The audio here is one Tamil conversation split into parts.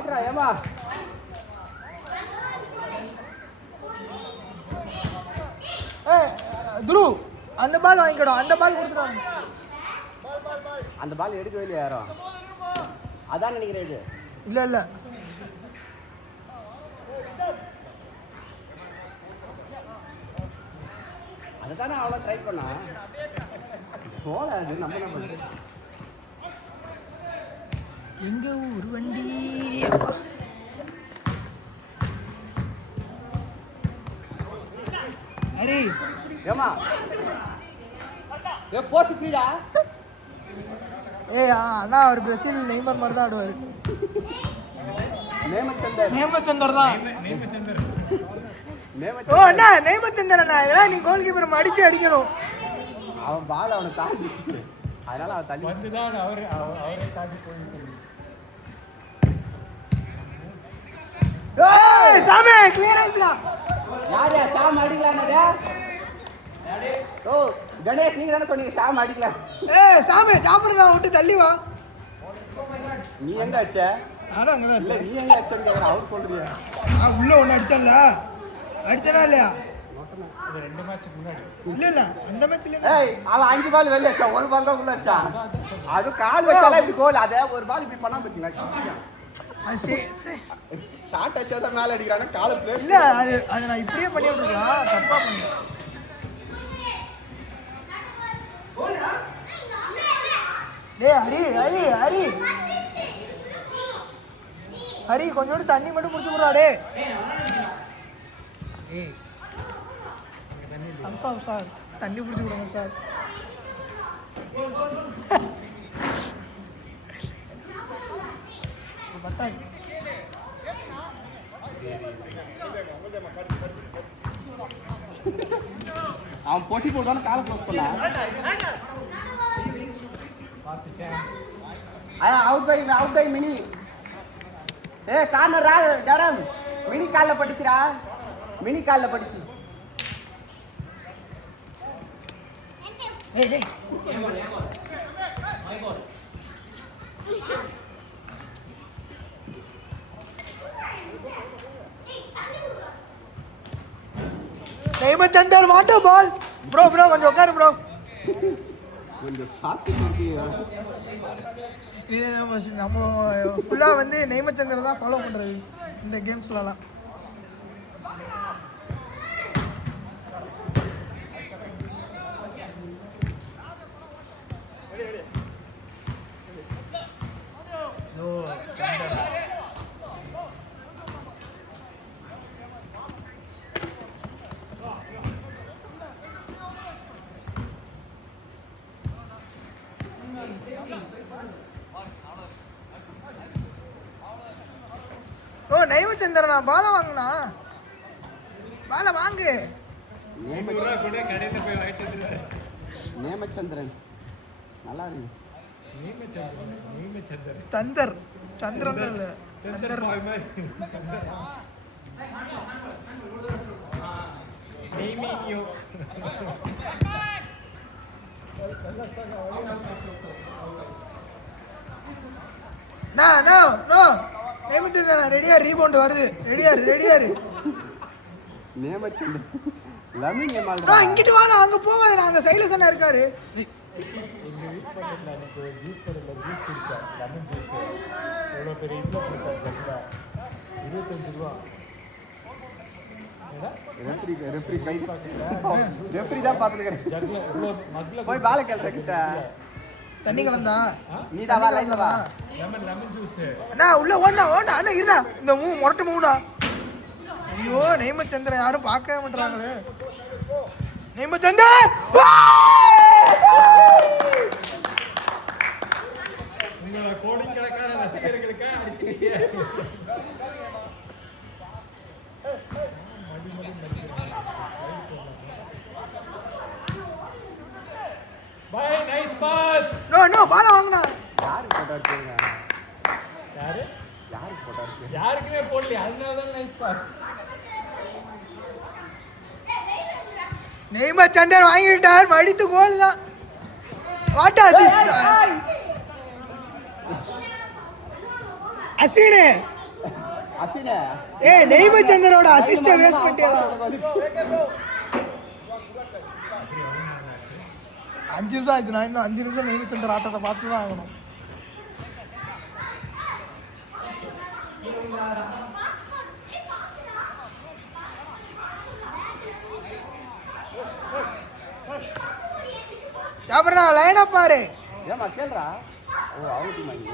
வாட்ரா ஏமா துரு அந்த பால் வாங்கிக்கணும், அந்த பால் கொடுத்துருவாங்க. அந்த பால் எடுக்கவே இல்லையா யாரும்? அதான் நினைக்கிறேன் இது. இல்லை இல்லை அதுதானே அவ்வளோ ட்ரை பண்ணா போல. அது நம்ம நம்ம எங்க ஊர் வண்டி ஹரி ஏமா ஏ போட்டு கீழா. அண்ணா அவர் பிரேசில் நெய்மர் மாதிரி தான் ஆடுவார். நேமச்சந்தர் தான். ஓ அண்ணா நேமச்சந்தர் அண்ணா, இதெல்லாம் நீ கோல் கீப்பர் அடிச்சு அடிக்கணும். அவன் பால் அவனை தாண்டி அதனால அவன் தள்ளி வந்துதான் அவரே தாண்டி போயிட்டு. சாமி கிளியர் ஆயிடுச்சுடா. யாரா ஷாம் அடிக்கலாம்டா? ஓ கணேஷ் நீங்க தானே சொன்னீங்க ஷாம் அடிக்கலாம். சாமி சாப்பிடுறா விட்டு தள்ளி வா. நீ எங்க அடிச்ச? ஆனா அங்கதான் இல்ல நீ எங்க அடிச்சன்னு கேக்குற. அவர் சொல்றியா? உள்ள ஒண்ணு அடிச்சல அடிச்சனா இல்லையா? இது 2 மேட்ச் முன்னாடி. இல்ல இல்ல அந்த மேட்ச்ல அவன் 5 பால் வெளில அடிச்சான், 1 பால் தான் உள்ள அடிச்சான். அது கால் வச்சால இப்படி கோல். அதே ஒரு பால் இப்படி பண்ணா பாத்தீங்களா? ஷாட் அடிச்சாதான் மேல அடிக்கிறானா கால பிளேஸ் இல்ல. அது நான் இப்படியே பண்ணி விட்டுறலாம், தப்பா பண்ணேன். டேய் ஹரி ஹரி ஹரி ஹரி கொஞ்சோண்டு தண்ணி மட்டும் குடிச்சு குடுறா. டேய் சார் தண்ணி குடிச்சு கொடுங்க சார். பத்தாது. அவன் போட்டி போட்டான கால க்ளோஸ் பண்ணா. Out by Mini. கார்னர் ஜரம் மினி கால்ல பட்டுச்சுடா. மினி கால்ல பட்டுச்சு. டேய் நேமச்சந்தர் வாட்டர் பால். ப்ரோ கொஞ்சம் உட்காரு ப்ரோ. கொஞ்சம் சாப்பிட்டு இது நம்ம ஃபுல்லாக வந்து நேமச்சந்தர் தான் ஃபாலோ பண்ணுறது இந்த கேம்ஸ்லலாம். நேமச்சந்திரனா பால வாங்கினா பால வாங்கு. நேமச்சந்திரன் நல்லா இருக்கு. தந்தர் சந்திரன் இல்ல சந்தர் மாதிரி. நெய்மினியோ நோ நேமச்சந்திரன் ரெடியா ரீபவுண்ட் வருது. ரெடியாரு நேமச்சந்திரன் லமின் ஏமால் இங்கிட்டு வாடா, அங்க போவாத. அங்க சைடுல சன்ன இருக்காரு. எங்க வீட்டு பக்கத்துல எனக்கு ஜூஸ் கடையில் ஜூஸ் குடிச்சேன். லெமன் ஜூஸ் எவ்வளோ பெரிய இட்லி கொடுத்தாரு ஜக்கில் 25 ரூபா. ரெஃப்ரி தான் பாத்துக்கிறேன். ஜக்கில் இவ்வளோ மக்கில் போய் பால கேள்ற கிட்ட தண்ணி கலந்தா நீ தான் வா. லெமன் ஜூஸ் அண்ணா உள்ள ஓடா அண்ணா இருடா. இந்த முரட்டு மூடா. ஐயோ நேமச்சந்திரன் யாரும் பார்க்கவே மாட்டாங்களே. நேமச்சந்திரன் உங்களோட கோடிக்கணக்கான ரசிகர்களுக்காக அடிச்சிருக்கீங்க. By nice pass. நோ பால வாங்குனா. யாருக்கு போட்டா இருக்கீங்க? யாருக்கு போட்டா இருக்கீங்க? யாருக்குமே போடல. அதனால தான் நைஸ் பாஸ். நேமச்சந்திரன் வாங்கிட்டார். மடித்து கோல் தான். What are this? அஸ்வினே அஸ்வினே ஏய் நெய்மத் சந்தரோட அசிஸ்ட வேஸ்ட் பண்ணிட்டேடா 5 நிமிஷம் ஆயிடுச்சு நான் இன்னும் 5 நிமிஷம் நெய்மத் சந்தர் ஆட்டத்தை பார்த்து தான் ஆகணும் அப்புறம் நான் லைனா பாரு ஏமா கேளுடா ஓ அவனுக்கு மாதிரி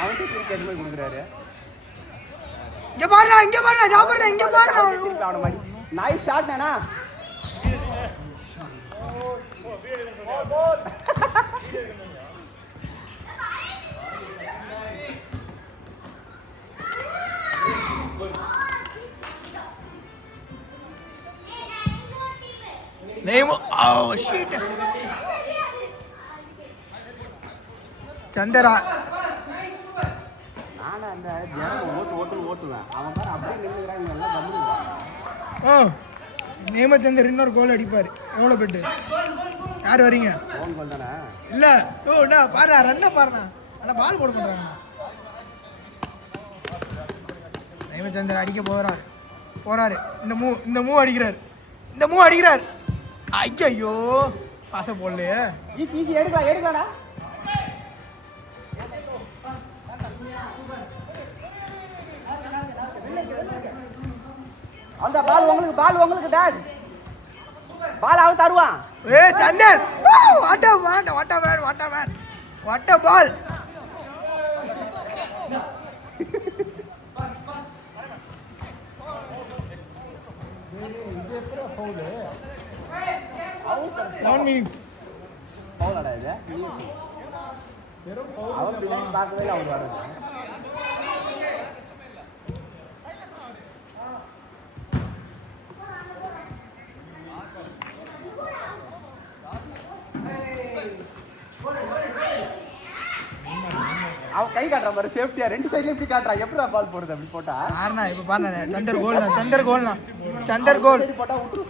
அவனுக்கு திருப்பி எது மாதிரி கொடுக்குறாரு இங்க பாருடா ஜாபர்டா இங்க பாருடா திருப்பி அவன மாதிரி நைஸ் ஷாட் நானா சந்தரா நானும் அந்த ஓட்டுவேன் அவன் பாரு அப்படியே நின்றுக்கிறாங்க எல்லாம் கம்முன்னு நெய்மத் சந்தர் இன்னொரு கோல் அடிப்பார் எவ்வளோ பெட்டு யார் வரீங்க ஃபோன் கோல் தானே இல்லை ஓ என்ன பாருண்ணா ரன்னை பாருண்ணா ஆனால் பால் போட மாட்டாங்க நெய்மத் சந்தர் அடிக்க போறாரு இந்த மூவ் அடிக்கிறார் ஐயோ பாச போடலையே ஈஸி எடுக்கலாம்டா அந்த பால் உங்களுக்கு டாட் பால் அவன் தருவான் ஏய் சந்தர் வாட் அ பால் அவன் பின்னாடி பார்க்கவே அவன் வர்றது அவன் கை காட்டுற மாதிரி சேஃப்டியா 2 சைடுலயும் இப்படி காட்டுறான் எப்படிடா பால் போடுறது அப்படி போட்டா யாருண்ணா இப்ப பாருண்ணா சந்தர் கோல் போட்டா விட்டுரு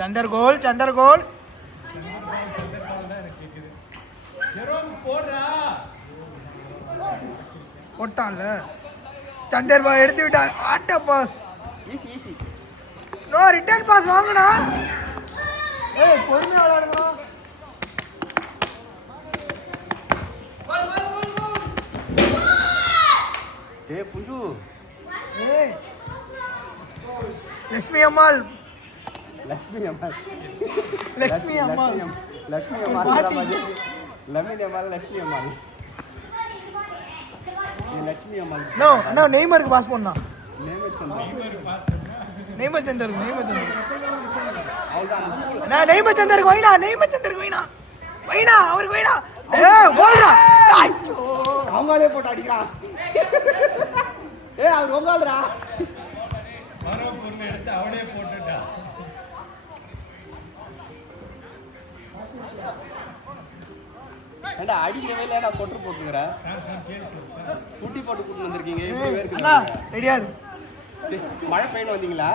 சந்தர் கோல் போட்டான்ல சந்தர் பால் எடுத்து விட்டான் what a pass easy no return pass வாங்குனா ஏய் பொறுமையா விளையாடுங்க ஏய் புஞ்சு ஏய் லட்சுமி அம்மாள் நோ நெய்மருக்கு பாஸ் பண்ணா நெய்மர் சந்தருக்கு நான் நெய்மர் சந்தருக்கு வைனா அவருக்கு வைனா ஏய் கோல்ரா அவங்களே போட்டு அடிக்கிறான் ஏய் அவர் உங்கால்ரா மனோபூர்ண எடுத்து அவனே போட்டுட்டான் ஏண்டா அடிக்கிற வேலையா நான் சொட்டர் போட்டுக்கிறேன் குட்டி போட்டு கூட்டு வந்திருக்கீங்க எப்படி பேருக்கு அண்ணா ரெடியா இரு மழை பெய்யணும் வந்தீங்களா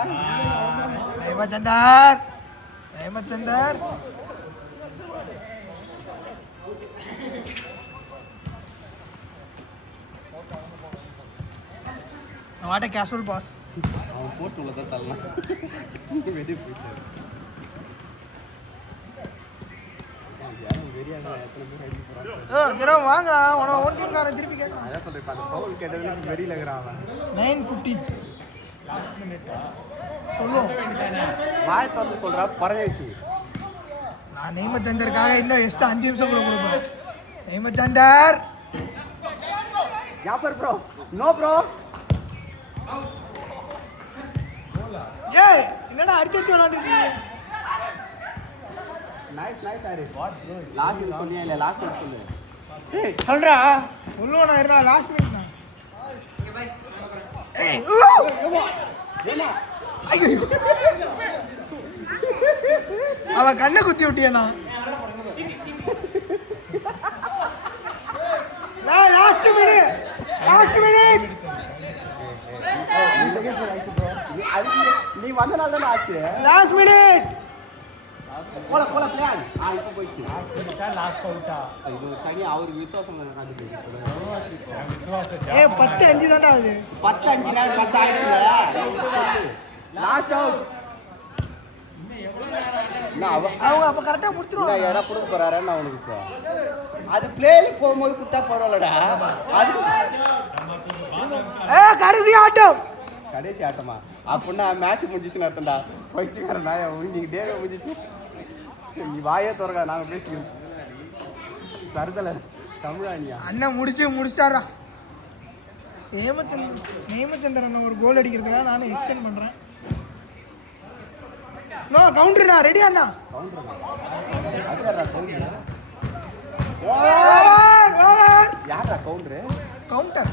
Neymath Chandar what a casual pass அவன் போட்டு உள்ளதான் தள்ளலாம் வெளியே போயிட்டாரு வாங்கடா ஒன் டீம் கார திருப்பி கேட்கலாம் அதான் சொல்றேன் அந்த பவுல் கேட்டதுக்கு வெறியில இருக்கிறான் அவன் 9:15 லாஸ்ட் மினிட்டா சொல்லுவோம் வாய் திறந்து சொல்றா பரவாயில்லை நான் நெய்மத் சந்தருக்காக இன்னும் எக்ஸ்ட்ரா 5 நிமிஷம் கூட கொடுப்பேன் நெய்மத் சந்தர் யாப்பர் ப்ரோ நோ ப்ரோ ஏய் என்னடா அடிச்சு விளையாண்டுருக்கீங்க நைஸ் ஆரு லாஸ்ட் சொல்லியா இல்ல லாஸ்ட் சொல்லு ஏய் சொல்றா உள்ளவனா இருந்தா லாஸ்ட் மினிட் தான் ஏய் ஏனா ஐயோ அவ கண்ணை குத்தி விட்டியனா லாஸ்ட் மினிட் நீ வந்தனால தானே ஆச்சு. Last minute. போல பிளான். இப்போ போயிடுச்சு. லாஸ்ட் அவுட்டா இது தனி அவருக்கு விசுவாசம் காட்டுது. விசுவாசம் ஏய் 10-5 தான்டா ஆகுது. 10-5 நேரம் 10 ஆயிடுச்சுல. Last out. அவங்க அப்ப கரெக்டா முடிச்சிருவாங்க. யாரா புடுங்க போறாருன்னு அவனுக்கு இப்போ. அது பிளேல போகும்போது குட்டா பரவாயில்லடா. அது கடைசி ஆட்டம். கடைசி ஆட்டமா? அப்படின்னா மேட்ச் முடிஞ்சிச்சுன்னு அர்த்தம்டா. பைத்தியக்காரன் நாயா முடிஞ்சுக்கிட்டே முடிஞ்சிச்சு. வாயே திறக்காது நாங்கள் பேசிக்கிறோம். தருதலை தமிழானியா அண்ணன் முடிச்சாரா. நேமச்சந்திரன் ஒரு கோல் அடிக்கிறதுக்காக நானும் எக்ஸ்டெண்ட் பண்றேன். நோ கவுண்டர்ண்ணா ரெடி அண்ணா. யாரா கவுண்டரு? கவுண்டர்